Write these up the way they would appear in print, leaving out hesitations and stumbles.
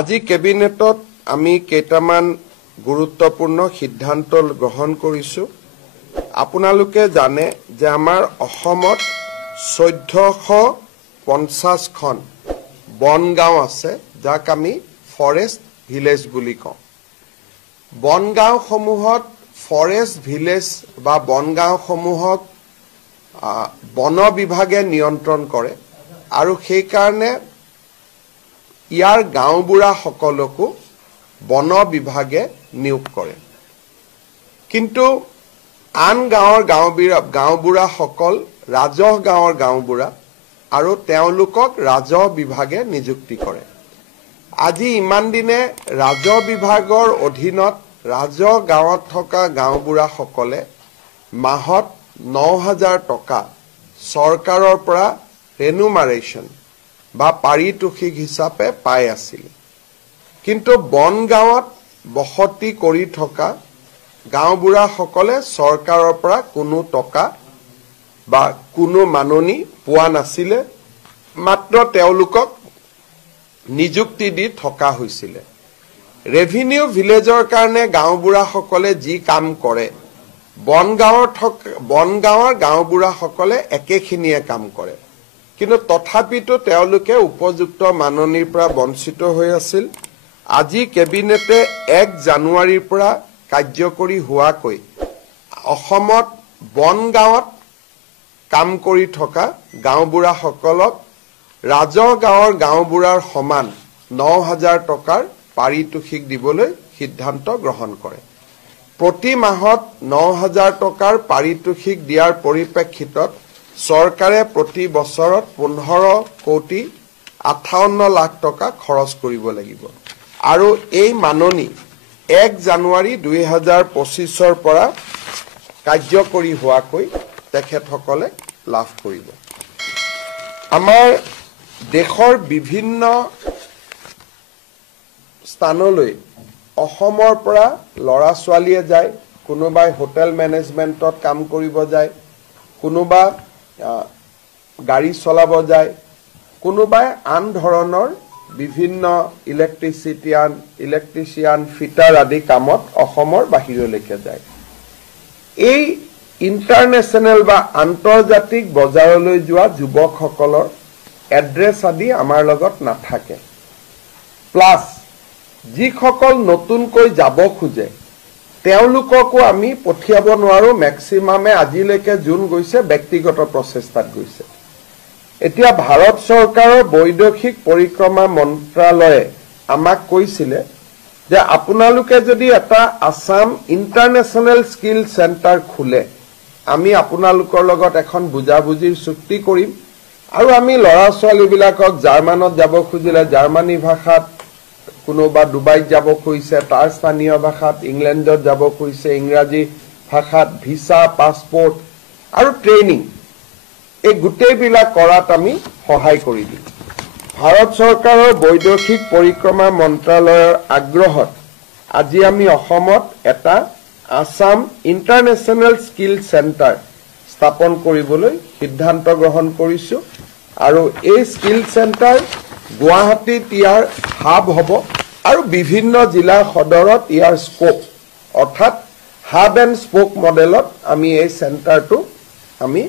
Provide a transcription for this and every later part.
আজি কেবিনেটত আমি কেইটামান গুৰুত্বপূৰ্ণ সিদ্ধান্ত গ্ৰহণ কৰিছো। আপোনালোকে জানে যে আমাৰ অসমত 1450খন বনগাঁও আছে, যাক আমি ফৰেষ্ট ভিলেজ বুলি কওঁ। বনগাঁওসমূহত ফৰেষ্ট ভিলেজ বা বনগাঁওসমূহক বন বিভাগে নিয়ন্ত্ৰণ কৰে আৰু সেই কাৰণে ইয়াৰ গাঁওবুঢ়া সকলকো বন বিভাগে নিয়োগ কৰে। কিন্তু আন গাঁৱৰ গাঁওবুঢ়া সকল ৰাজহ গাঁৱৰ গাঁওবুঢ়া আৰু তেওঁলোকক ৰাজহ বিভাগে নিযুক্তি কৰে। আজি ইমান দিনে ৰাজহ বিভাগৰ অধীনত ৰাজহ গাঁৱত থকা গাঁওবুঢ়া সকলে মাহত 9000 টকা চৰকাৰৰ পৰা ৰেনুমাৰেশ্যন বা পাৰিতোষিক হিচাপে পাই আছিল। কিন্তু বনগাঁৱত বসতি কৰি থকা গাঁওবুঢ়া সকলে চৰকাৰৰ পৰা কোনো টকা বা কোনো মাননি পোৱা নাছিলে, মাত্ৰ তেওঁলোকক নিযুক্তি দি থকা হৈছিল। ৰেভিনিউ ভিলেজৰ কাৰণে গাঁওবুঢ়া সকলে যি কাম কৰে বনগাঁৱৰ গাঁওবুঢ়া সকলে একেখিনিয়ে কাম কৰে, কিন্তু তথাপিতো তেওঁলোকে উপযুক্ত মাননিৰ পৰা বঞ্চিত হৈ আছিল। আজি কেবিনেটে 1 জানুৱাৰীৰ পৰা কাৰ্যকৰী হোৱাকৈ অসমত বনগাঁৱত কাম কৰি থকা গাঁওবুঢ়া সকলক ৰাজহ গাঁৱৰ গাঁওবুঢ়াৰ সমান 9000 টকাৰ পাৰিতোষিক দিবলৈ সিদ্ধান্ত গ্ৰহণ কৰে। প্ৰতি মাহত 9000 টকাৰ পাৰিতোষিক দিয়াৰ পৰিপ্ৰেক্ষিতত চৰকাৰে প্ৰতি বছৰত 15,58 লাখ টকা খৰচ কৰিব লাগিব আৰু এই মাননি 1 জানুৱাৰী 2025ৰ পৰা কাৰ্যকৰী হোৱাকৈ তেখেতসকলে লাভ কৰিব। আমাৰ দেশৰ বিভিন্ন স্থানলৈ অসমৰ পৰা ল'ৰা ছোৱালীয়ে যায়, কোনোবাই হোটেল মেনেজমেণ্টত কাম কৰিব যায়, কোনোবা গাড়ী চলাব যায়, কোনোবাই আন ধৰণৰ বিভিন্ন ইলেক্ট্ৰিচিয়ান ফিটাৰ আদি কামত অসমৰ বাহিৰলৈকে যায়। এই ইণ্টাৰনেশ্যনেল বা আন্তৰ্জাতিক বজাৰলৈ যোৱা যুৱকসকলৰ এড্ৰেছ আদি আমাৰ লগত নাথাকে। প্লাছ যিসকল নতুনকৈ যাব খোজে তেওঁলোককো আমি পঠিয়াব নোৱাৰো। মেক্সিমামে আজিলৈকে যোন গৈছে ব্যক্তিগত প্ৰচেষ্টাত গৈছে। এতিয়া ভাৰত চৰকাৰৰ বৈদেশিক পৰিক্ৰমা মন্ত্ৰালয়ে আমাক কৈছিলে যে আপোনালোকে যদি এটা আসাম ইণ্টাৰনেশ্যনেল স্কিল চেণ্টাৰ খোলে, আমি আপোনালোকৰ লগত এখন বুজাবুজিৰ চুক্তি কৰিম আৰু আমি ল'ৰা ছোৱালীবিলাকক জাৰ্মানত যাব খুজিলে জাৰ্মানী ভাষাত, কোনোবা ডুবাইত যাব খুজিছে তাৰ স্থানীয় ভাষাত, ইংলেণ্ডত যাব খুজিছে ইংৰাজী ভাষাত, ভিছা, পাছপোৰ্ট আৰু ট্ৰেইনিং এই গোটেইবিলাক কৰাত আমি সহায় কৰি দিম। ভাৰত চৰকাৰৰ বৈদেশিক পৰিক্ৰমা মন্ত্ৰালয়ৰ আগ্ৰহত আজি আমি অসমত এটা আসাম ইণ্টাৰনেশ্যনেল স্কিল চেণ্টাৰ স্থাপন কৰিবলৈ সিদ্ধান্ত গ্ৰহণ কৰিছো আৰু এই স্কিল চেণ্টাৰ গুৱাহাটীত ইয়াৰ হাব হ'ব আৰু বিভিন্ন জিলা সদৰত ইয়াৰ স্কোপ অৰ্থাৎ হাব এণ্ড স্পোক মডেলত আমি এই চেণ্টাৰটো আমি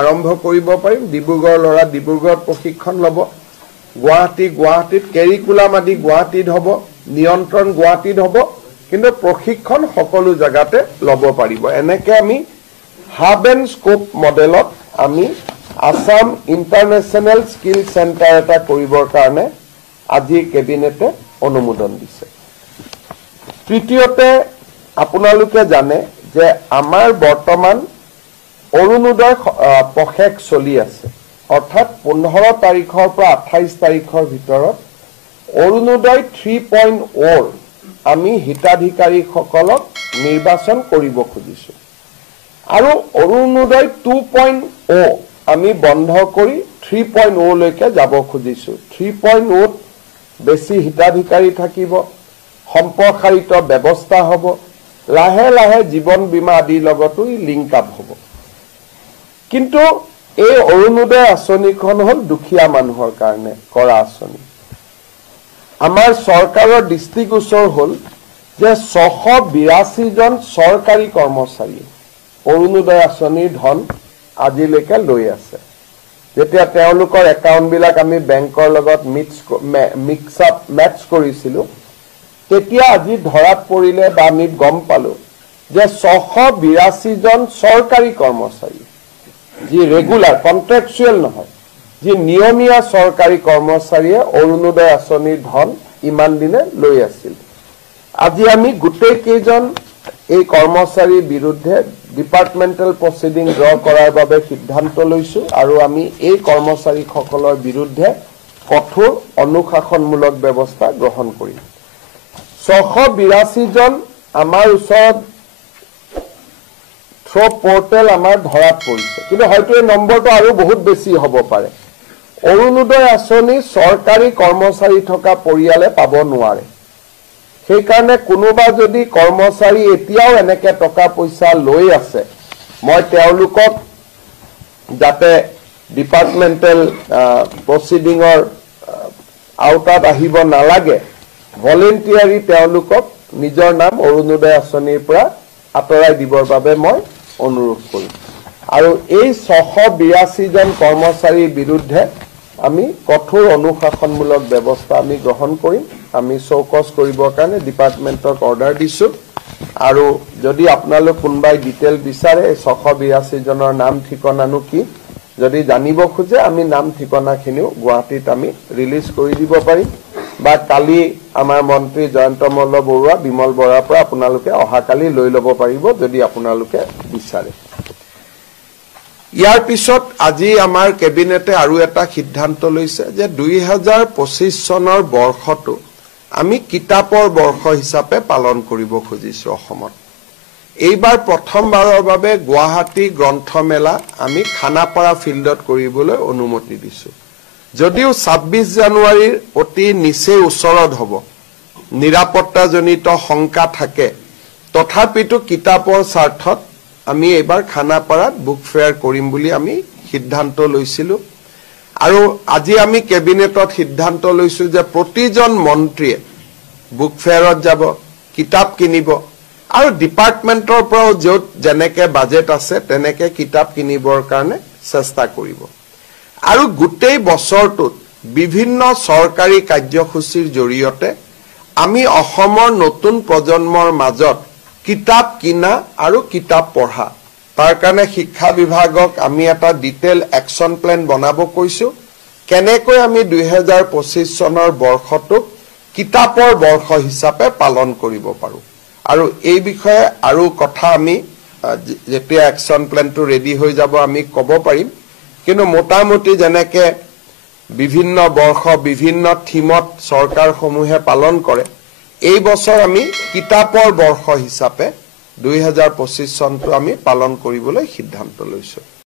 আৰম্ভ কৰিব পাৰিম। ডিব্ৰুগড়ৰ ল'ৰা ডিব্ৰুগড়ত প্ৰশিক্ষণ ল'ব, গুৱাহাটীত কেৰিকুলাম আদি গুৱাহাটীত হ'ব, নিয়ন্ত্ৰণ গুৱাহাটীত হ'ব, কিন্তু প্ৰশিক্ষণ সকলো জেগাতে ল'ব পাৰিব। এনেকৈ আমি হাব এণ্ড স্কোপ মডেলত আমি আসাম ইণ্টাৰনেশ্যনেল স্কিল চেণ্টাৰ এটা কৰিবৰ কাৰণে আজি কেবিনেটে অনুমোদন দিছে। তৃতীয়তে আপোনালোকে জানে যে আমাৰ বৰ্তমান অৰুণোদয় প্ৰশেক চলি আছে, অৰ্থাৎ 15 তাৰিখৰ পৰা 28 তাৰিখৰ ভিতৰত অৰুণোদয় 3.0 আমি হিতাধিকাৰীসকলক নিৰ্বাচন কৰিব খুজিছো আৰু অৰুণোদয় 2.0 আমি বন্ধ কৰি 3.0 লৈকে যাব খুজিছো। 3.0 বেছি হিতাধিকাৰী থাকিব, সম্প্ৰসাৰিত ব্যৱস্থা হ'ব, লাহে লাহে জীৱন বীমা আদিৰ লগতো লিংক আপ হ'ব। কিন্তু এই অৰুণোদয় আঁচনিখন হ'ল দুখীয়া মানুহৰ কাৰণে কৰা আঁচনি। আমাৰ চৰকাৰৰ দৃষ্টিগোচৰ হ'ল যে 682 জন চৰকাৰী কৰ্মচাৰী অৰুণোদয় আঁচনিৰ ধন আজিলৈকে লৈ আছে। যেতিয়া তেওঁলোকৰ একাউণ্টবিলাক আমি বেংকৰ লগত মেটচ কৰিছিলোঁ, তেতিয়া আজি ধৰাত পৰিলে বা আমি গম পালোঁ যে 682 জন চৰকাৰী কৰ্মচাৰী, যি ৰেগুলাৰ কণ্ট্ৰেকচুৱেল নহয়, যি নিয়মীয়া চৰকাৰী কৰ্মচাৰীয়ে অৰুণোদয় আঁচনিৰ ধন ইমান দিনে লৈ আছিল। আজি আমি গোটেই কেইজন এই কৰ্মচাৰীৰ বিৰুদ্ধে ডিপাৰ্টমেণ্টেল প্ৰচিডিং ড্ৰ কৰাৰ বাবে সিদ্ধান্ত লৈছোঁ আৰু আমি এই কৰ্মচাৰীসকলৰ বিৰুদ্ধে কঠোৰ অনুশাসনমূলক ব্যৱস্থা গ্ৰহণ কৰিম। 682 জন আমাৰ ওচৰত থ্ৰ' পৰ্টেল আমাৰ ধৰাত পৰিছে, কিন্তু হয়তো এই নম্বৰটো আৰু বহুত বেছি হ'ব পাৰে। অৰুণোদয় আঁচনি চৰকাৰী কৰ্মচাৰী থকা পৰিয়ালে পাব নোৱাৰে। সেইকাৰণে কোনোবা যদি কৰ্মচাৰী এতিয়াও এনেকে টকা পইচা লৈ আছে, মই তেওঁলোকক যাতে ডিপাৰ্টমেণ্টেল প্ৰচিডিঙৰ আওতাত আহিব নালাগে, ভলেণ্টিয়াৰী তেওঁলোকক নিজৰ নাম অৰুণোদয় আঁচনিৰ পৰা আঁতৰাই দিবৰ বাবে মই অনুৰোধ কৰিম। আৰু এই 682 জন কৰ্মচাৰীৰ বিৰুদ্ধে আমি কঠোৰ অনুশাসনমূলক ব্যৱস্থা আমি গ্ৰহণ কৰিম। আমি চৌকছ কৰিবৰ কাৰণে ডিপাৰ্টমেণ্টক অৰ্ডাৰ দিছোঁ। আৰু যদি আপোনালোক কোনোবাই ডিটেইল বিচাৰে, 682 জনৰ নাম ঠিকনানো কি যদি জানিব খোজে, আমি নাম ঠিকনাখিনিও গুৱাহাটীত আমি ৰিলিজ কৰি দিব পাৰিম, বা কালি আমাৰ মন্ত্ৰী জয়ন্ত মল্ল বৰুৱা, বিমল বৰাৰ পৰা আপোনালোকে অহাকালি লৈ ল'ব পাৰিব যদি আপোনালোকে বিচাৰে। ইয়াৰ পিছত আজি আমাৰ কেবিনেটে আৰু এটা সিদ্ধান্ত লৈছে যে 2025 চনৰ বৰ্ষটো আমি কিতাপৰ বৰ্ষ হিচাপে পালন কৰিব খুজিছোঁ অসমত। এইবাৰ প্ৰথমবাৰৰ বাবে গুৱাহাটী গ্ৰন্থমেলা আমি খানাপাৰা ফিল্ডত কৰিবলৈ অনুমতি দিছোঁ। যদিও 26 জানুৱাৰীৰ অতি নিচেই ওচৰত হ'ব, নিৰাপত্তাজনিত শংকা থাকে, তথাপিতো কিতাপৰ স্বাৰ্থত আমি এইবাৰ খানাপাৰাত বুক ফেয়াৰ কৰিম বুলি আমি সিদ্ধান্ত লৈছিলোঁ। আৰু আজি আমি কেবিনেটত সিদ্ধান্ত লৈছোঁ যে প্ৰতিজন মন্ত্ৰীয়ে বুক ফেয়াৰত যাব, কিতাপ কিনিব, আৰু ডিপাৰ্টমেণ্টৰ পৰাও য'ত যেনেকে বাজেট আছে তেনেকে কিতাপ কিনিবৰ কাৰণে চেষ্টা কৰিব। আৰু গোটেই বছৰটোত বিভিন্ন চৰকাৰী কাৰ্যসূচীৰ জৰিয়তে আমি অসমৰ নতুন প্ৰজন্মৰ মাজত কিতাপ কিনা আৰু কিতাপ পঢ়া, তাৰ কাৰণে শিক্ষা বিভাগক আমি এটা ডিটেইল একশ্যন প্লেন বনাব কৈছোঁ। কেনেকৈ আমি 2025 চনৰ বৰ্ষটোক কিতাপৰ বৰ্ষ হিচাপে পালন কৰিব পাৰোঁ, আৰু এই বিষয়ে আৰু কথা আমি যেতিয়া একশ্যন প্লেনটো ৰেডি হৈ যাব আমি ক'ব পাৰিম। কিন্তু মোটামুটি যেনেকে বিভিন্ন বৰ্ষ বিভিন্ন থিমত চৰকাৰসমূহে পালন কৰে, এই বছৰ আমি কিতাপৰ বৰ্ষ হিচাপে 2025 চনটো আমি পালন কৰিবলৈ সিদ্ধান্ত লৈছোঁ।